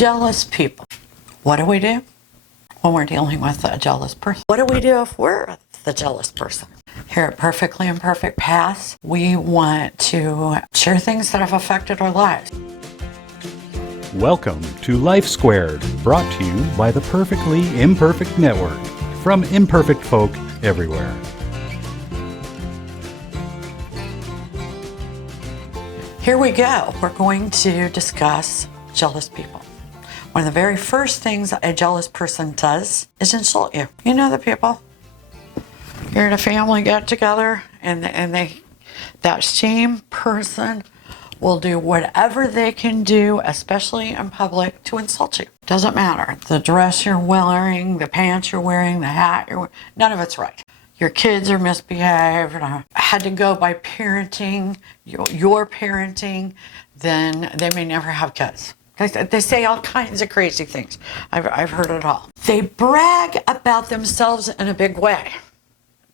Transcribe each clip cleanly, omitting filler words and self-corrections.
Jealous people. What do we do when we're dealing with a jealous person? What do we do if we're the jealous person? Here at Perfectly Imperfect Paths, we want to share things that have affected our lives. Welcome to Life Squared, brought to you by the Perfectly Imperfect Network, from imperfect folk everywhere. Here we go. We're going to discuss jealous people. One of the very first things a jealous person does is insult you. You know the people. You're at a family get together and that same person will do whatever they can do, especially in public, to insult you. Doesn't matter. The dress you're wearing, the pants you're wearing, the hat you're wearing, none of it's right. Your kids are misbehaved, had to go by parenting, your parenting, then they may never have kids. They say all kinds of crazy things. I've heard it all. They brag about themselves in a big way.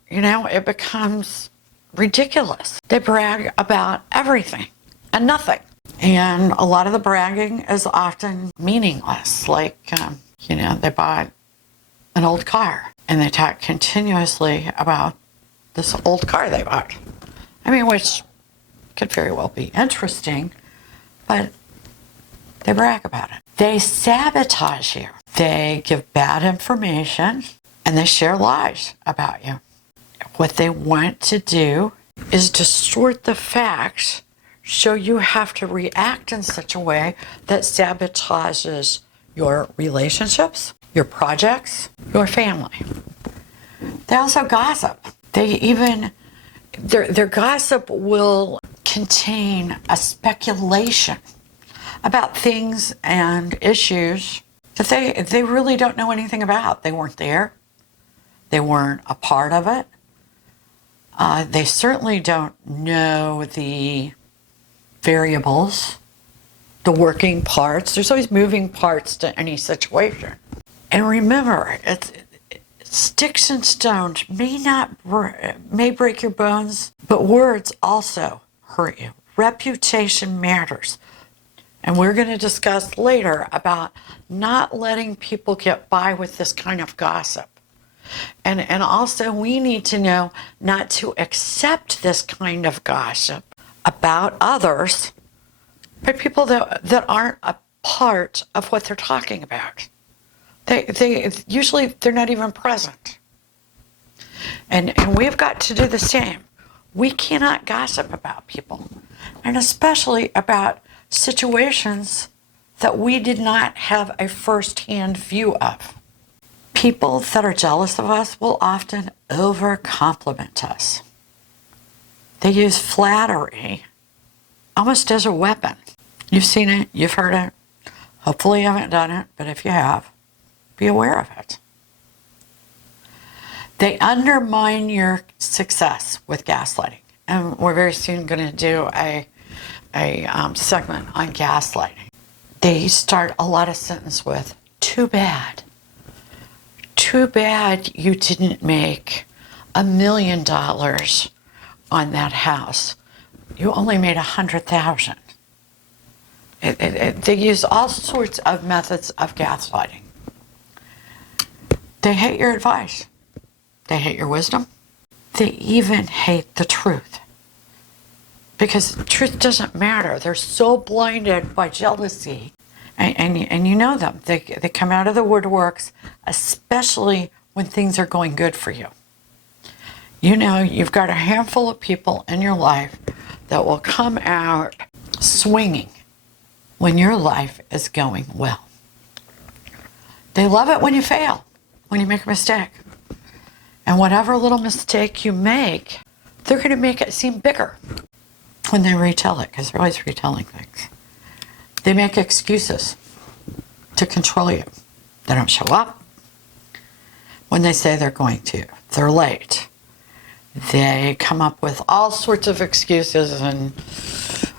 You know, it becomes ridiculous. They brag about everything and nothing. And a lot of the bragging is often meaningless. Like, they bought an old car and they talk continuously about this old car they bought. I mean, which could very well be interesting, but they brag about it. They sabotage you. They give bad information and they share lies about you. What they want to do is distort the facts so you have to react in such a way that sabotages your relationships, your projects, your family. They also gossip. Their gossip will contain a speculation about things and issues that they really don't know anything about. They weren't there. They weren't a part of it. They certainly don't know the variables, the working parts. There's always moving parts to any situation. And remember, sticks and stones may break your bones, but words also hurt you. Reputation matters. And we're going to discuss later about not letting people get by with this kind of gossip. And also we need to know not to accept this kind of gossip about others by people that aren't a part of what they're talking about. They usually they're not even present. And we've got to do the same. We cannot gossip about people, and especially about situations that we did not have a first-hand view of. People that are jealous of us will often over-compliment us. They use flattery almost as a weapon. You've seen it, you've heard it. Hopefully you haven't done it, but if you have, be aware of it. They undermine your success with gaslighting. And we're very soon going to do a segment on gaslighting. They start a lot of sentences with, too bad. Too bad you didn't make $1 million on that house. You only made $100,000. They use all sorts of methods of gaslighting. They hate your advice. They hate your wisdom. They even hate the truth. Because truth doesn't matter. They're so blinded by jealousy. And you know them. They come out of the woodworks, especially when things are going good for you. You know, you've got a handful of people in your life that will come out swinging when your life is going well. They love it when you fail, when you make a mistake. And whatever little mistake you make, they're going to make it seem bigger when they retell it, because they're always retelling things. They make excuses to control you. They don't show up when they say they're going to. They're late. They come up with all sorts of excuses, and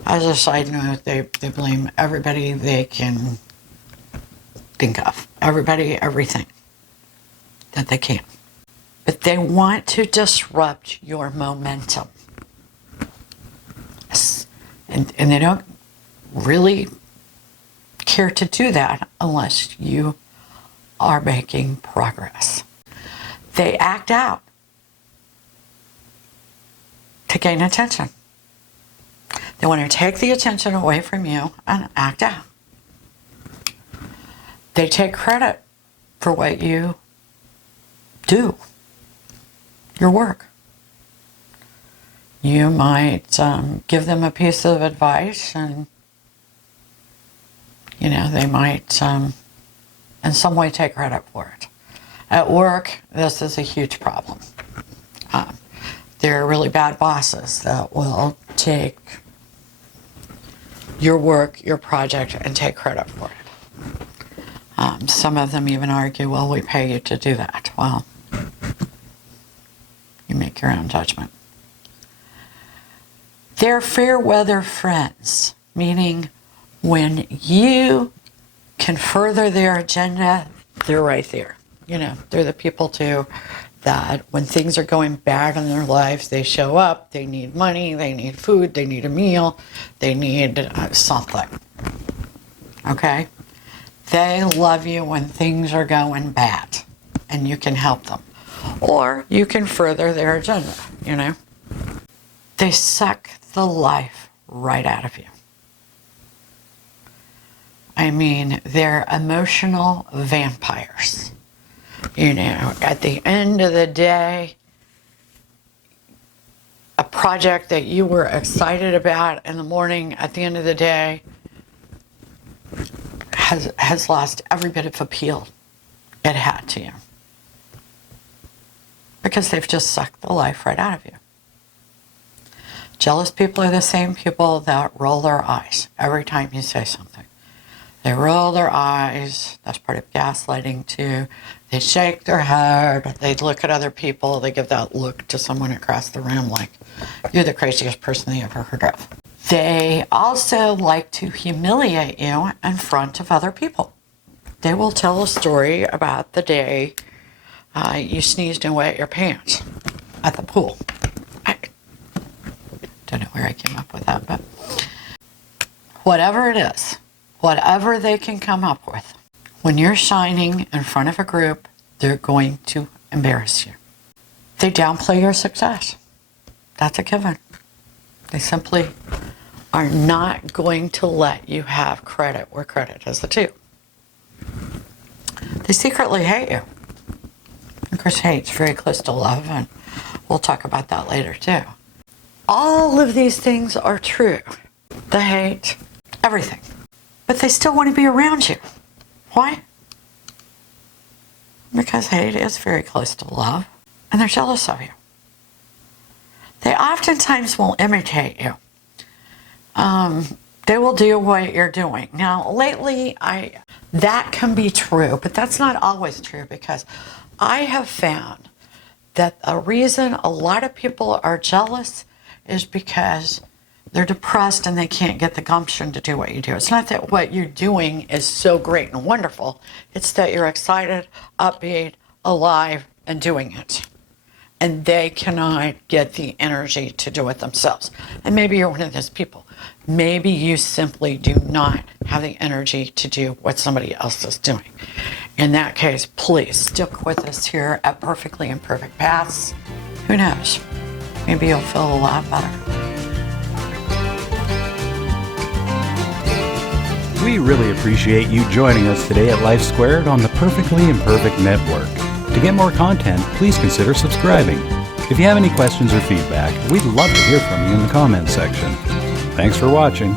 as a side note, they blame everybody they can think of. Everybody, everything that they can. But they want to disrupt your momentum. And they don't really care to do that unless you are making progress. They act out to gain attention. They want to take the attention away from you and act out. They take credit for what you do, your work. You might give them a piece of advice, and they might in some way take credit for it. At work, this is a huge problem. There are really bad bosses that will take your work, your project, and take credit for it. Some of them even argue, well, we pay you to do that. Well, you make your own judgment. They're fair weather friends, meaning when you can further their agenda, they're right there. They're the people too that when things are going bad in their lives, they show up, they need money, they need food, they need a meal, they need something. Okay? They love you when things are going bad and you can help them. Or you can further their agenda, They suck the life right out of you. I mean, they're emotional vampires. At the end of the day, a project that you were excited about in the morning, at the end of the day, has lost every bit of appeal it had to you. Because they've just sucked the life right out of you. Jealous people are the same people that roll their eyes every time you say something. They roll their eyes. That's part of gaslighting too. They shake their head. They look at other people. They give that look to someone across the room like, you're the craziest person they ever heard of. They also like to humiliate you in front of other people. They will tell a story about the day you sneezed and wet your pants at the pool. I don't know where I came up with that, but whatever it is, whatever they can come up with, when you're shining in front of a group, they're going to embarrass you. They downplay your success. That's a given. They simply are not going to let you have credit where credit is due. They secretly hate you. Of course, hate's very close to love, and we'll talk about that later too. All of these things are true. The hate, everything. But they still want to be around you. Why? Because hate is very close to love, and they're jealous of you. They oftentimes will imitate you. They will do what you're doing. Now, lately, that can be true, but that's not always true, because I have found that the reason a lot of people are jealous is because they're depressed and they can't get the gumption to do what you do. It's not that what you're doing is so great and wonderful. It's that you're excited, upbeat, alive, and doing it. And they cannot get the energy to do it themselves. And maybe you're one of those people. Maybe you simply do not have the energy to do what somebody else is doing. In that case, please stick with us here at Perfectly Imperfect Paths. Who knows? Maybe you'll feel a lot better. We really appreciate you joining us today at Life Squared on the Perfectly Imperfect Network. To get more content, please consider subscribing. If you have any questions or feedback, we'd love to hear from you in the comments section. Thanks for watching.